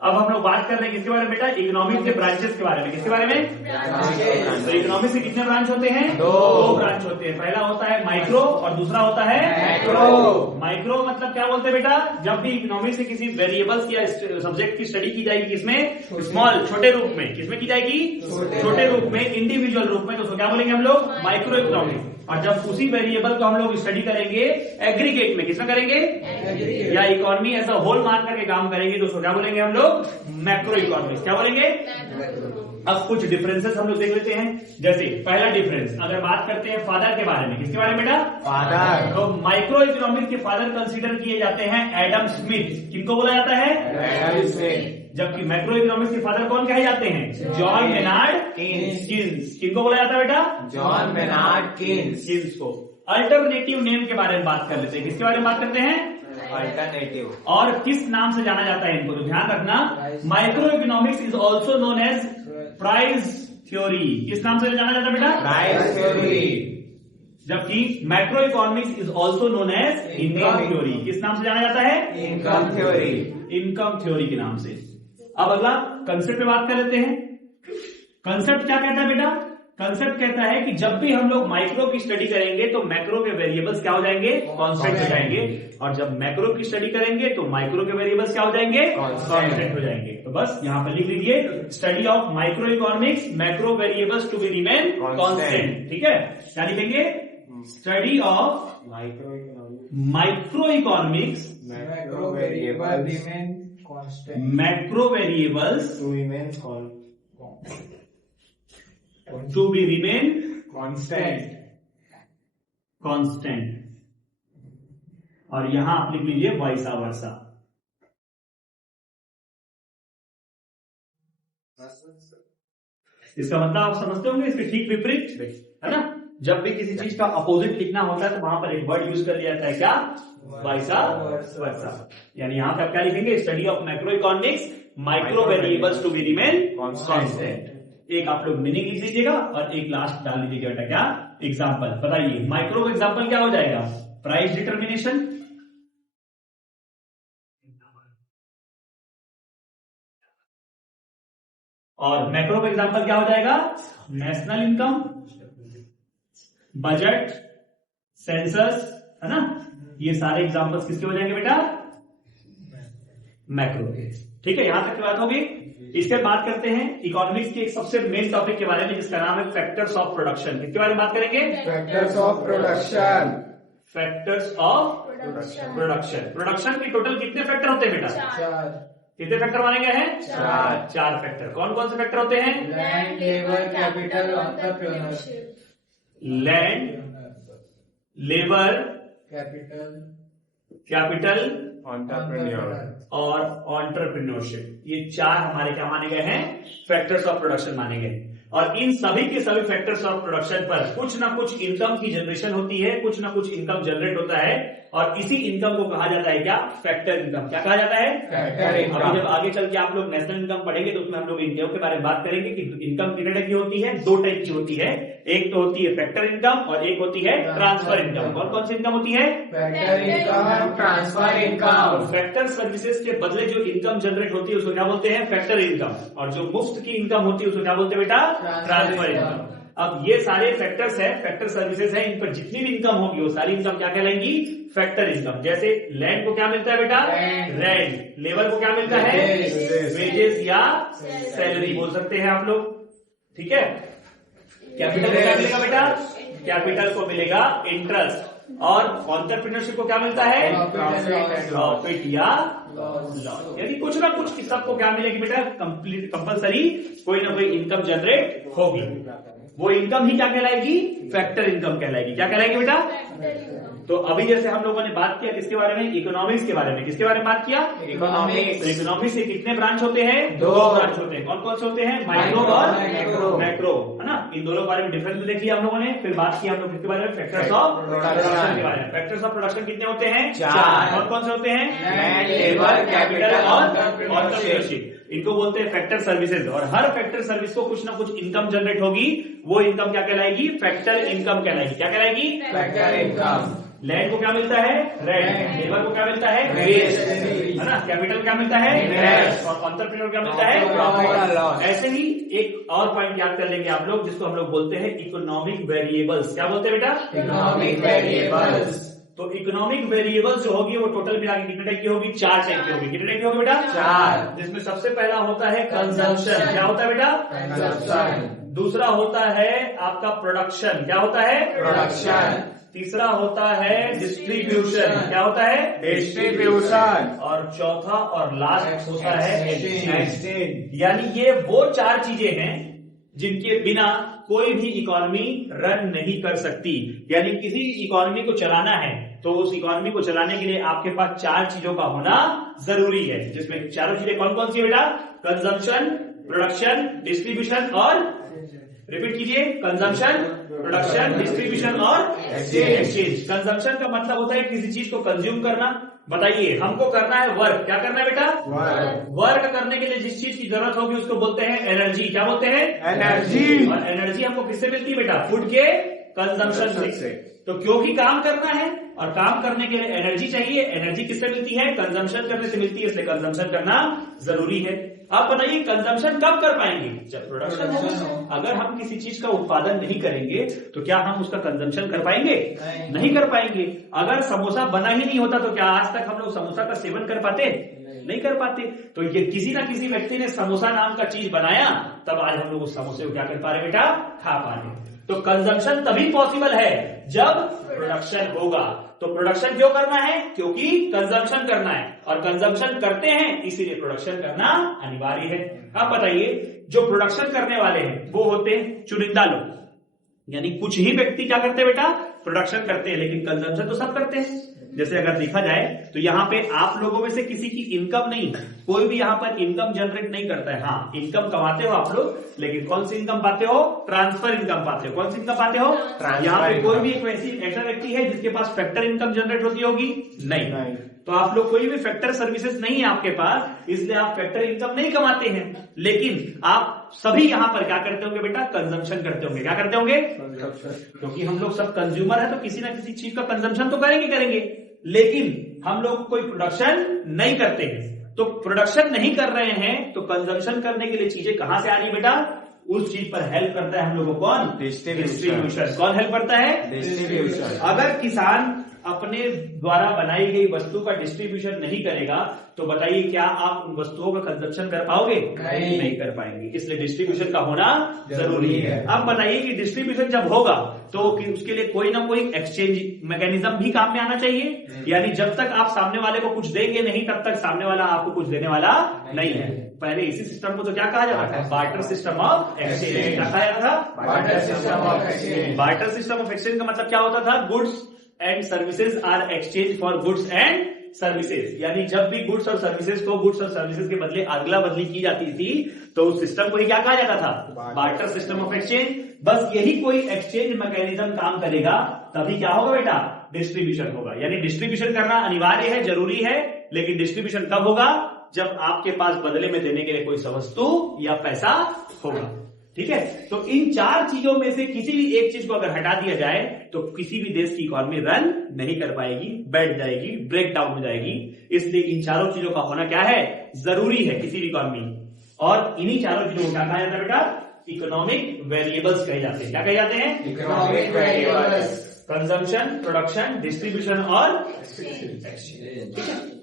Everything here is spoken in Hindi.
अब हम लोग बात कर रहे हैं किसके बारे में बेटा, इकोनॉमिक्स के ब्रांचेस के बारे में। किसके बारे में? तो इकोनॉमिक्स के कितने ब्रांच होते हैं? दो ब्रांच होते हैं। पहला होता है माइक्रो और दूसरा होता है मैक्रो। माइक्रो मतलब क्या बोलते हैं बेटा, जब भी इकोनॉमिक्स से किसी वेरिएबल्स या सब्जेक्ट की स्टडी की जाएगी किसमें, स्मॉल छोटे रूप में। किसमें की जाएगी? छोटे रूप में, इंडिविजुअल रूप में, तो उसको क्या बोलेंगे हम लोग? Micro economics. और जब उसी वेरिएबल को हम लोग स्टडी करेंगे एग्रीगेट में, किसमें करेंगे? या इकोनॉमी एज अ होल मान करके काम करेंगे, तो उसको क्या बोलेंगे हम लोग? Macro economics. क्या बोलेंगे? अब कुछ डिफरेंसेस हम लोग देख लेते हैं। जैसे पहला डिफरेंस, अगर बात करते हैं फादर के बारे में, किसके बारे में बेटा? फादर। तो माइक्रो इकोनॉमिक्स के फादर कंसीडर किए जाते हैं एडम स्मिथ। किनको बोला जाता है? Adam Smith. जबकि मैक्रो इकोनॉमिक्स के फादर कौन कहे जाते हैं? John Maynard Keynes. किनको बोला जाता है बेटा? जॉन मेनार्ड कीन्स को। अल्टरनेटिव नेम के बारे में बात कर लेते हैं। किसके बारे में बात करते हैं? अल्टरनेटिव। और किस नाम से जाना जाता है इनको, तो ध्यान रखना, microeconomics is also known as price theory. किस नाम से जाना जाता है बेटा? Price theory. जबकि macroeconomics is also known as income theory. किस नाम से जाना जाता है? Income theory. इनकम थ्योरी के नाम से। अब अगला कंसेप्ट पे बात कर लेते हैं। कंसेप्ट क्या कहता है बेटा? कंसेप्ट कहता है कि जब भी हम लोग माइक्रो की स्टडी करेंगे तो मैक्रो के वेरिएबल्स क्या हो जाएंगे? कांस्टेंट हो जाएंगे। और जब मैक्रो की स्टडी करेंगे तो माइक्रो के वेरिएबल्स क्या हो जाएंगे? कांस्टेंट हो जाएंगे। तो बस यहां पर लिख लीजिए, study of micro economics, macro variables to be remain constant. ठीक है, क्या लिखेंगे? Study of micro economics, macro variable remain constant, macro variables to remain to be remain constant. और यहां आप लिख लीजिए वाइसा वर्सा। इसका मतलब आप समझते होंगे, इसके ठीक विपरीत है ना। जब भी किसी चीज का अपोजिट लिखना होता है तो वहां पर एक वर्ड यूज कर लिया जाता है, क्या? वाइसा वर्सा। यानी यहां पे आप क्या लिखेंगे? Study of macro economics, micro variables to be remain constant. एक आप लोग मीनिंग लिख लीजिएगा और एक लास्ट डाल लीजिएगा बेटा, क्या? एग्जाम्पल। बताइए माइक्रो का एग्जाम्पल क्या हो जाएगा? Price determination. और मैक्रो का एग्जाम्पल क्या हो जाएगा? नेशनल इनकम, बजट, सेंसस, है ना। ये सारे एग्जाम्पल्स किसके हो जाएंगे बेटा? मैक्रो के। ठीक है, यहां तक की बात होगी। इसके बात करते हैं इकोनॉमिक्स के एक सबसे मेन टॉपिक के बारे में, जिसका नाम है फैक्टर्स ऑफ प्रोडक्शन। किसके बारे में बात करेंगे? Factors of production. Factors of production. Production के टोटल कितने फैक्टर होते हैं बेटा? 4। कितने फैक्टर माने गए हैं? 4 फैक्टर। कौन कौन से फैक्टर होते हैं? Land, labour, capital, entrepreneurship. Land, labour, capital और एंटरप्रेन्योरशिप। ये 4 हमारे क्या माने गए हैं? फैक्टर्स ऑफ प्रोडक्शन माने गए। और इन सभी के सभी फैक्टर्स ऑफ प्रोडक्शन पर कुछ ना कुछ इनकम की जनरेशन होती है, कुछ ना कुछ इनकम जनरेट होता है। और इसी इनकम को कहा जाता है क्या? Factor income. क्या कहा जाता है? Factor income. अभी जब आगे चल के आप लोग नेशनल इनकम पढ़ेंगे तो उसमें हम लोग इनकम के बारे में बात करेंगे कि इनकम कितने टाइप की होती है। 2 टाइप की होती है। एक तो होती है फैक्टर इनकम और एक होती है ट्रांसफर इनकम। कौन कौन सी इनकम होती है? Factor income, transfer income. Factor services के बदले जो इनकम जनरेट होती है उसको क्या बोलते हैं? Factor income. और जो मुफ्त की इनकम होती है उसको क्या बोलते हैं बेटा? Transfer income. अब ये सारे फैक्टर्स है, फैक्टर सर्विसेज है, इन पर जितनी भी इनकम होगी वो सारी इनकम क्या कहलाएंगी? Factor income. जैसे लैंड को क्या मिलता है बेटा? रेंट। लेबर को क्या मिलता है? वेजेस या सैलरी बोल सकते हैं आप लोग। ठीक है। कैपिटल को क्या मिलेगा बेटा? कैपिटल को मिलेगा इंटरेस्ट। और एंटरप्रेन्योरशिप को क्या मिलता है? प्रॉफिट या लॉस। यानी कुछ ना कुछ सबको क्या मिलेगी बेटा? कंप्लीट कंपलसरी कोई ना कोई इनकम जनरेट होगी। वो इनकम ही क्या कहलाएगी? फैक्टर इनकम कहलाएगी। क्या कहलाएगी बेटा? तो अभी जैसे हम लोगों ने बात किया किसके बारे में? इकोनॉमिक्स के बारे में। किसके बारे में बात किया? इकोनॉमिक्स। तो इकोनॉमिक्स से कितने ब्रांच होते हैं? 2 ब्रांच होते हैं। कौन कौन से होते हैं? माइक्रो और मैक्रो, है ना। इन दोनों के बारे में डिफरेंस देख लिया हम लोगों ने। फिर बात की हम लोग किसके बारे में? फैक्टर्स ऑफ प्रोडक्शन के बारे में। फैक्टर्स ऑफ प्रोडक्शन कितने होते हैं? 4। कौन कौन से होते हैं? लैंड, लेबर, कैपिटल और एंटरप्रेन्योरशिप, इनको बोलते हैं फैक्टर सर्विसेज। और हर फैक्टर सर्विस को कुछ ना कुछ इनकम जनरेट होगी, वो इनकम क्या कहलाएगी? फैक्टर इनकम कहलाएगी। क्या कहलाएगी? Factor income. लैंड को क्या मिलता है? रेंट। लेबर को क्या मिलता है? वेज, है ना। कैपिटल क्या मिलता है? इंटरेस्ट। और एंटरप्रेन्योर क्या मिलता है? प्रॉफिट और लॉस। ऐसे ही एक और पॉइंट याद कर लेंगे आप लोग, जिसको हम लोग बोलते हैं इकोनॉमिक वेरिएबल्स। क्या बोलते हैं बेटा? Economic variables. तो इकोनॉमिक वेरिएबल्स जो होगी वो टोटल मिला के कितने टाइप की होगी? 4 टाइप की होगी। कितने टाइप की होगी बेटा? 4। जिसमें सबसे पहला होता है कंजम्पशन। क्या होता है बेटा? कंजम्पशन। दूसरा होता है आपका प्रोडक्शन। क्या होता है? प्रोडक्शन। तीसरा होता है डिस्ट्रीब्यूशन। क्या होता है? डिस्ट्रीब्यूशन। और चौथा और लास्ट होता है एक्सचेंज। यानी ये वो 4 चीजें हैं जिनके बिना कोई भी इकोनॉमी रन नहीं कर सकती। यानी किसी इकोनॉमी को चलाना है तो उस इकोनॉमी को चलाने के लिए आपके पास 4 चीजों का होना जरूरी है, जिसमें चारों चीजें कौन कौन सी है बेटा? कंजम्पशन, प्रोडक्शन, डिस्ट्रीब्यूशन और, रिपीट कीजिए, कंजम्पशन, प्रोडक्शन, डिस्ट्रीब्यूशन और एक्सचेंज। कंजम्पशन का मतलब होता है किसी चीज को कंज्यूम करना। बताइए, हमको करना है वर्क। क्या करना है बेटा? वर्क करने के लिए जिस चीज की जरूरत होगी उसको बोलते हैं एनर्जी। क्या बोलते हैं? एनर्जी। और एनर्जी हमको किससे मिलती है बेटा? फूड के कंजम्पशन से। तो क्योंकि काम करना है और काम करने के लिए एनर्जी चाहिए, एनर्जी किससे मिलती है? कंजम्पशन करने से मिलती है, इसलिए कंजम्पशन करना जरूरी है। आप बताइए कंजम्पशन कब कर पाएंगे? जब प्रोडक्शन होगा। अगर हम किसी चीज का उत्पादन नहीं करेंगे तो क्या हम उसका कंजम्पशन कर पाएंगे? नहीं कर पाएंगे। अगर समोसा बना ही नहीं होता तो क्या आज तक हम लोग समोसा का सेवन कर पाते? नहीं कर पाते। तो ये किसी ना किसी व्यक्ति ने समोसा नाम का चीज बनाया, तब आज हम लोग उस समोसे को क्या कर पा रहे बेटा? खा पा रहे। तो कंजम्पशन तभी पॉसिबल है जब प्रोडक्शन होगा। तो प्रोडक्शन क्यों करना है? क्योंकि कंजम्पशन करना है, और कंजम्पशन करते हैं इसीलिए प्रोडक्शन करना अनिवार्य है। अब बताइए, जो प्रोडक्शन करने वाले हैं वो होते हैं चुनिंदा लोग, यानी कुछ ही व्यक्ति क्या करते हैं बेटा? प्रोडक्शन करते हैं, लेकिन कंजम्पशन तो सब करते हैं। जैसे अगर देखा जाए तो यहाँ पे आप लोगों में से किसी की इनकम नहीं, कोई भी यहाँ पर इनकम जनरेट नहीं करता है। हाँ, इनकम कमाते हो आप लोग, लेकिन कौन सी इनकम पाते हो? ट्रांसफर इनकम पाते हो। कौन सी इनकम पाते हो? यहाँ पे कोई भी एक ऐसा व्यक्ति है जिसके पास फैक्टर इनकम जनरेट होती होगी? नहीं। तो आप लोग कोई भी फैक्टर सर्विसेज नहीं है आपके पास, इसलिए आप फैक्टर इनकम नहीं कमाते हैं। लेकिन आप सभी यहाँ पर क्या करते होंगे बेटा? कंजम्पशन करते होंगे। क्या करते होंगे? क्योंकि हम लोग सब कंज्यूमर है तो किसी ना किसी चीज का कंजम्पशन तो करेंगे, लेकिन हम लोग कोई प्रोडक्शन नहीं करते हैं। तो प्रोडक्शन नहीं कर रहे हैं तो कंजम्पशन करने के लिए चीजें कहां से आ रही बेटा? उस चीज पर हेल्प करता है हम लोगों को कौन? डिस्ट्रीब्यूशन। कौन हेल्प करता है? डिस्ट्रीब्यूशन। अगर किसान अपने द्वारा बनाई गई वस्तु का डिस्ट्रीब्यूशन नहीं करेगा तो बताइए क्या आप उन वस्तुओं का कंजम्पशन कर पाओगे? नहीं कर पाएंगे। इसलिए डिस्ट्रीब्यूशन का होना जरूरी है। अब बताइए कि डिस्ट्रीब्यूशन जब होगा तो उसके लिए कोई ना कोई एक्सचेंज मैकेनिज्म भी काम में आना चाहिए। यानी जब तक आप सामने वाले को कुछ देंगे नहीं, तब तक सामने वाला आपको कुछ देने वाला नहीं है। पहले इसी सिस्टम को तो क्या कहा जाता था? Barter system of exchange. क्या कहा जाता था? Barter system of exchange. Barter system of exchange का मतलब क्या होता था? Goods and services are exchange for goods and services. यानी जब भी गुड्स और सर्विसेज को गुड्स और सर्विसेज के बदले अदला बदली की जाती थी तो उस सिस्टम को ही क्या कहा जाता था? Barter system of exchange. बस यही कोई एक्सचेंज मैकेनिज्म काम करेगा तभी क्या होगा बेटा? डिस्ट्रीब्यूशन होगा। यानी डिस्ट्रीब्यूशन करना अनिवार्य है, जरूरी है, लेकिन डिस्ट्रीब्यूशन कब होगा? जब आपके पास बदले में देने के लिए कोई वस्तु या पैसा होगा। ठीक है। तो इन 4 चीजों में से किसी भी एक चीज को अगर हटा दिया जाए तो किसी भी देश की इकोनॉमी रन नहीं कर पाएगी, बैठ जाएगी, ब्रेक डाउन हो जाएगी। इसलिए इन चारों चीजों का होना क्या है? जरूरी है किसी भी इकोनॉमी। और इन्हीं चारों चीजों को क्या कहा जाता है बेटा? इकोनॉमिक वेरिएबल्स कहे जाते हैं। क्या कहे जाते हैं? Economic variables. Consumption, production, distribution और एक्सचेंज। ठीक है।